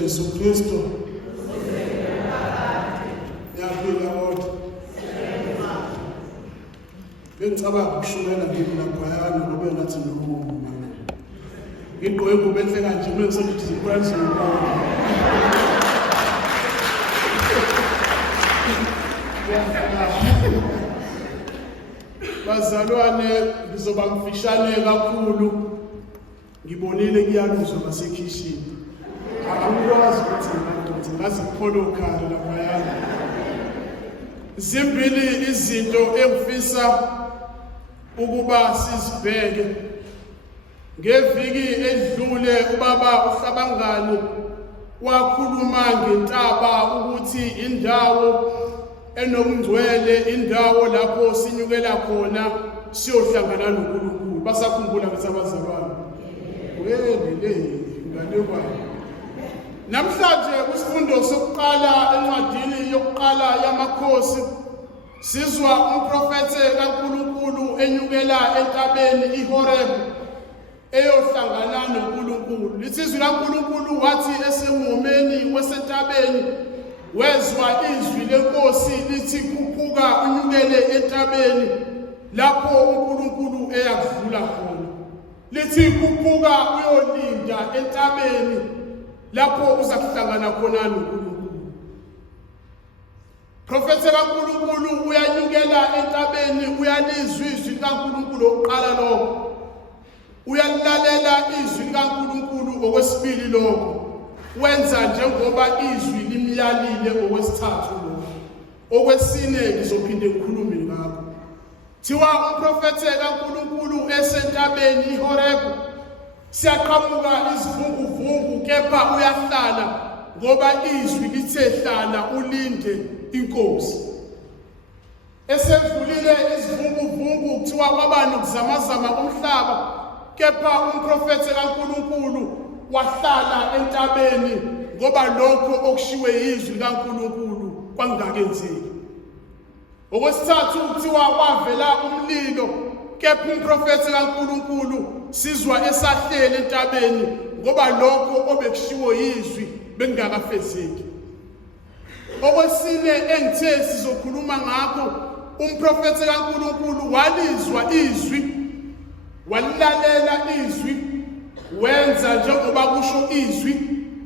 Jesu Kristo. Yaphila kodwa. Bengicabanga ukushukela kimi laphayana ngoba ngathi ngikuma. Ngigqoke ingubo enhle kanje ngisethi zikwazi ukubona. Bazalwane ngizoba mfishane kakhulu. Ngibonile kuyaluzwa ngasekhishini. Angikwazi ukuthi ngaziphola ukhalo laphayana. Zimbili izinto engifisa ukuba sizibheke. Ngeviki edlule ubaba uHlabangani wakhuluma ngentaba ukuthi indawo enokungcwele, indawo lapho sinyukela khona siyohlangana noNkulunkulu. Basakhumbula ngesabazalwane. Welele ngalekwa. Namhlanje isifundo sokuqala encwadini yokuqala yamakhosi sizwa umprofete kaNkulunkulu enyukela entabeni iHoreb eyohlangana noNkulunkulu. Lisizwe laNkulunkulu wathi esengomeni wesentabeni wezwa izwi lenkosi lithi khuphuka unyukele entabeni lapho uNkulunkulu eyakuvula khona. Lithi khuphuka uyolinda entabeni lapho uzakuhlangana khona noNkulunkulu. Profete kaNkulunkulu uyanyukela entabeni, uyalizwa izwi likaNkulunkulu oqala lokho. Uyalalela izwi likaNkulunkulu okwesibili lokho. Wenza njengoba izwi limyalile okwesithathu lokho. Okwesine ngizophinde ngikhulume ngakho. Thiwa umprofete kaNkulunkulu esentabeni iHoreb siyaqhamuka izivunguvungu kepha uyahlala ngoba izwi lithe hlala ulinde inkosi. Esedlulile izivunguvungu kuthiwa kwaba nokuzamazama umhlaba kepha umprofete kaNkulunkulu wahlala entabeni ngoba lokho okushiwe izwi likaNkulunkulu kwangakenzeki. Okwesithathu kuthiwa kwavela umlilo kepha umprofete kaNkulunkulu sizwa esahlele entabeni ngoba lokho obekushiwo izwi bengakafezeki. Okwesine engithe sizokhuluma ngakho, umprofete kaNkulunkulu walizwa izwi, walilalela izwi, wenza njengoba kusho izwi.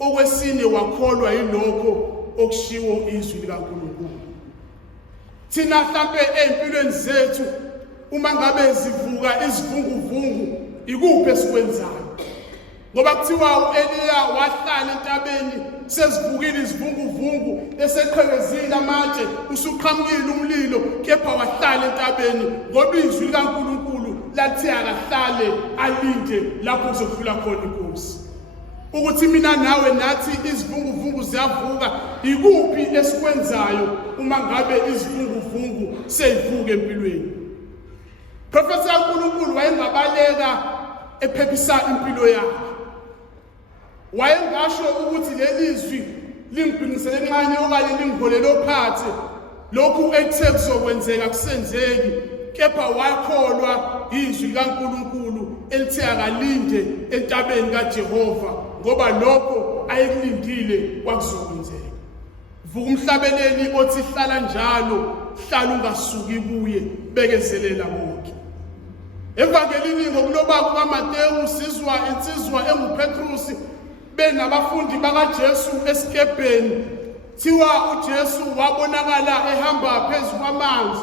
Okwesine wakholwa yilokho okushiwo izwi likaNkulunkulu. Thina mhlambe empilweni zethu uma ngabe zivuka izivunguvungu ikuphi esikwenzayo? Ngoba kuthiwa uEliya wahlala entabeni sezivukile izivunguvungu eseqhekezile amatshe usuqhamukile umlilo kepha wahlala entabeni ngoba izwi likaNkulunkulu lathi akahlale alinde lapho kuzodlula khona inkosi. Ukuthi mina nawe nathi izivunguvungu ziyavuka ikuphi esikwenzayo uma ngabe izivunguvungu seyivuka empilweni? Professor kaNkulunkulu wayengabaleka ephephisa impilo yakhe. Wayengasho ukuthi lelizwi lingibhinisele encane okanye lingiholele ophathe lokhu ekuthe kuzokwenzeka kusenzeki, kepha wakholwa izwi likaNkulunkulu elithi akalinde entabeni kaJehova ngoba lokho ayekulindile kwakuzokwenzeka. Vuka umhlabeleli othi hlala njalo, hlala ungasuki kuye, bekezelela konke. Evangelini ngokuloba kukaMateyu sizwa insizwa enguPetrusi benabafundi bakaJesu esikebheni. Thiwa uJesu wabonakala ehamba phezu kwamanzi.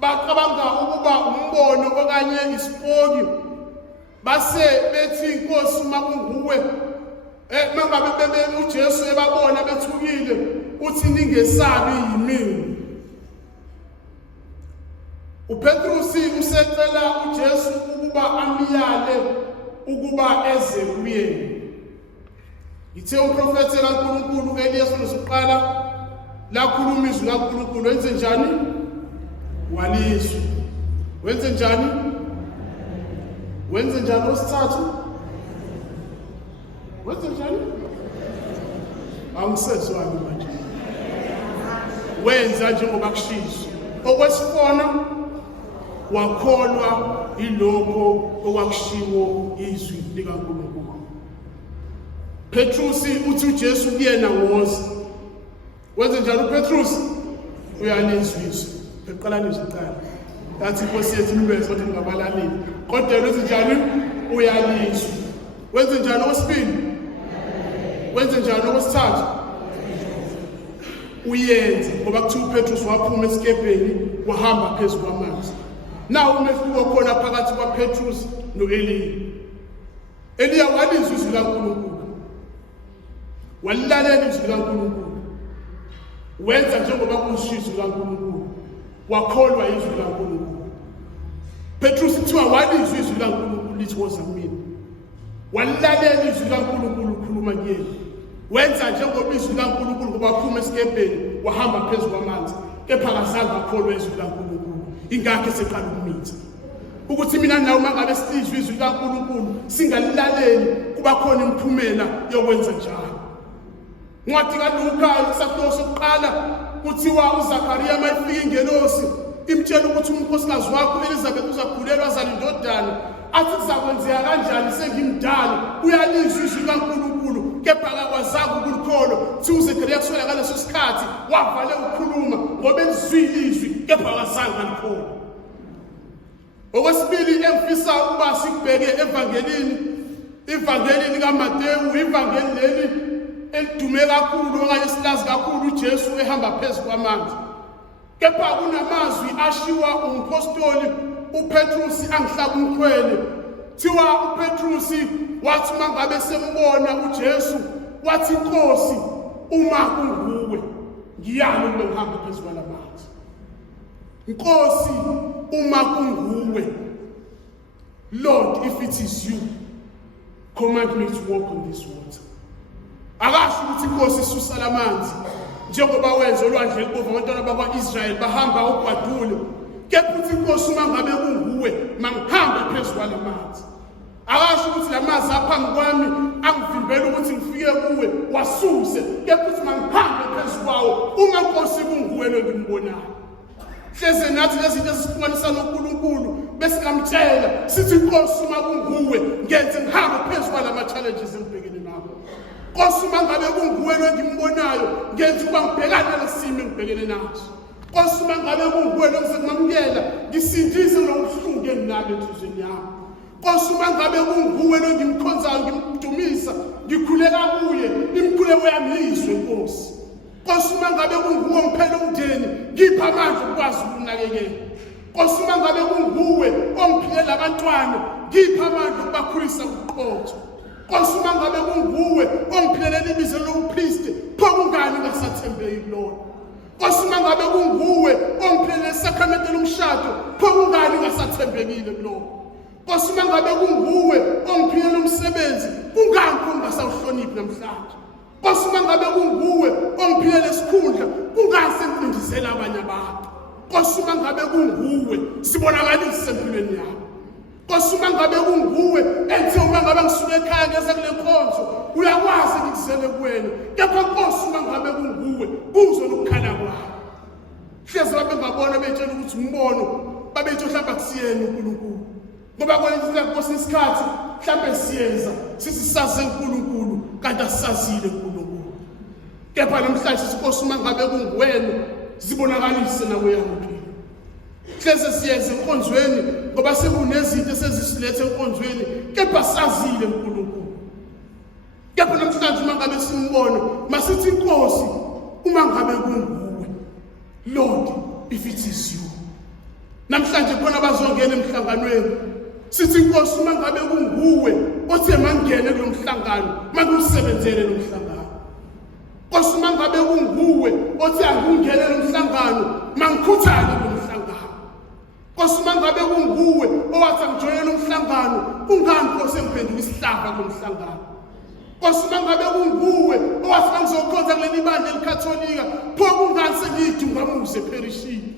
Bacabanga ukuba umbono okanye isipoki. Base bethi Nkosi makunguwe. Mangabe bebe uJesu ebabona bethukile uthi ningesabi yimini. uPetrusi usecela uJesu ukuba amiyale ukuba eze kuye. Ithe uprofeti kaNkulunkulu Eliya sokuqala lakhuluma izwi likaNkulunkulu wenze njani? Walizwa. Wenze njani? Wenze njani osithathu? Wenze njani? Angisezwa manje. Wenza njengoba kushiso. Okwesifona wakholwa ilokho okwakushiwo izwi likaNkulunkulu. Petrusi uthi uJesu kuyena woza. Wenze njalo uPetrusi? Uyalizwa izwi. Eqalani iziqala. Yathi Nkosi yethu nibenze ukuthi ningabalaleli. Kodwa wenze njalo uyalizwa. Wenze njalo okwesibili? Wenze njalo okwesithathu? Uyenze ngoba kuthiwa uPetrusi waphuma esikebheni wahamba phezu kwamanzi. Nawu umehluko khona phakathi kwaPetrusi noEliya. Eliya walizwa izwi likaNkulunkulu. Walilalela izwi likaNkulunkulu. Wenza njengoba kushiso likaNkulunkulu. Wakholwa izwi likaNkulunkulu. Petrusi kuthiwa walizwa izwi likaNkulunkulu lithi woza kumina. Walilalela izwi likaNkulunkulu ukhuluma kuyena. Wenza njengoba izwi likaNkulunkulu ngoba waphuma esikebheni wahamba phezu kwamanzi, kepha akazange akholwe izwi likaNkulunkulu. Ingakho seqala ukumitha ukuthi mina nawe mangabe sizwe izwi likaNkulunkulu singalilaleli kuba khona imphumela yokwenza njalo. Ncwadi kaLuka isakhiwo sokuqala kuthiwa uZakhariya mayifika ingelosi imtshela ukuthi unkosikazi wakho Elizabeth uzakhulelwa azale indodana, athi kuzakwenzeka kanjani sengimdala. Uyalizwa izwi likaNkulunkulu kepha akakwazanga ukulikholwa. Thi uZakhariya kuswela ngaleso sikhathi wavale ukukhuluma ngoba elizwile izwi kepha akazange alikholwa. Okwesibili engifisa ukuba sikubheke ivangeli likaMateyu, ivangeli leli elidume kakhulu okanye silazi kakhulu uJesu ehamba phezu kwamanzi. Kepha kunamazwi ashiwa umpostoli uPetrusi angihlaba umkhwele. Thiwa uPetrusi wathi mangabe sembona uJesu wathi Nkosi uma kunguwe ngiyami ukuba ngihamba phezu kwalamanzi. Nkosi uma kunguwe, Lord, if it is you, command me to walk on this water. Akasho ukuthi Nkosi isusa lamanzi njengoba wenza olwandle libomvu abantwana bakwaIsrael bahamba ugwadule. Kepha uthi Nkosi uma ngabe kunguwe mangihambe phezu kwalamanzi. Akasho ukuthi lamanzi aphambi kwami angivimbela ukuthi ngifike kuwe wasuse. Kepha uthi mangihambe phezu kwawo uma Nkosi kunguwe lo ngimbonayo. Hleze nathi lezinto ezisifumanisa noNkulunkulu bese ngamtshela sithi Nkosi uma kunguwe ngenze ngihambe phezu kwalama challenges engibhekene nawo. Nkosi uma ngabe kunguwe lo ngimbonayo ngenze ukuba ngibhekane nesimo engibhekene naso. Nkosi uma ngabe kunguwe lo ngizokumamukela ngisindise lo buhlungu enginalo enhlizweni yami. Nkosi uma ngabe kunguwe lo ngimkhonzayo ngimdumisa ngikhuleka kuye imkhuleko yami yizwe Nkosi. Nkosi uma ngabe kunguwe umphela umndeni ngipha amandla ukwazi ukunakekela. Nkosi uma ngabe kunguwe ongiphilela abantwana ngipha amandla ukubakhulisa ngobuqotho. Nkosi uma ngabe kunguwe ongiphilela ibizo lobupriest pho kungani ngasathembeki kulona. Nkosi uma ngabe kunguwe ongiphilela isakramente lomshado pho kungani ngasathembekile kulona. Nkosi uma ngabe kunguwe ongiphilela umsebenzi kungani kungasawuhloniphi namhlanje. Nkosi uma ngabe kunguwe ongiphilela isikhundla kungani sengicindezela abanye abantu. Nkosi uma ngabe kunguwe zibonakalise empilweni yami. Nkosi uma ngabe kunguwe ethi uma ngabe ngisuka ekhaya ngeze kule nkonzo uyakwazi ngikuzele kuwena. Kepha Nkosi uma ngabe kunguwe uzwe lokukhala kwami. Hlezi babengabona betshela ukuthi umbono babethe mhlawumbe akusiyena uNkulunkulu. Ngoba kwesinye isikhathi mhlawumbe siyenza sisisaze uNkulunkulu kanti asisazile uNkulunkulu. Kepha namhlanje Nkosi uma ngabe kunguwena zibonakalise nawe yampilo. Hleze siyenze enkonzweni ngoba sekunezinto esezisilethe enkonzweni kepha sazile uNkulunkulu. Kepha namhlanje uma ngabe simbone masithi Nkosi uma ngabe kunguwe Lord if it is you. Namhlanje khona bazongena emhlanganweni sithi Nkosi uma ngabe kunguwe othe mangene kulo mhlangano makusebenzele lo mhlangano. Nkosi uma ngabe kunguwe othi angungene lo mhlangano mangikhuthale lo mhlangano. Nkosi uma ngabe kunguwe owathi angijoyine lo mhlangano kungani Nkosi engiphenduka isihlava lo mhlangano. Nkosi uma ngabe kunguwe owathi angizokhonza kuleli bandla elikatholika pho kungani sengiyidungamuze eperishini.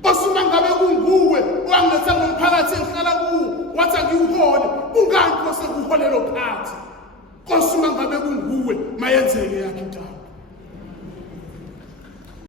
Nkosi uma ngabe kunguwe owangiletha ngomphakathi engihlala kuwo wathi angiwuhole kungani Nkosi engikuholelo phansi. Nkosi uma ngabe kunguwe mayenzeke yakhe intaba.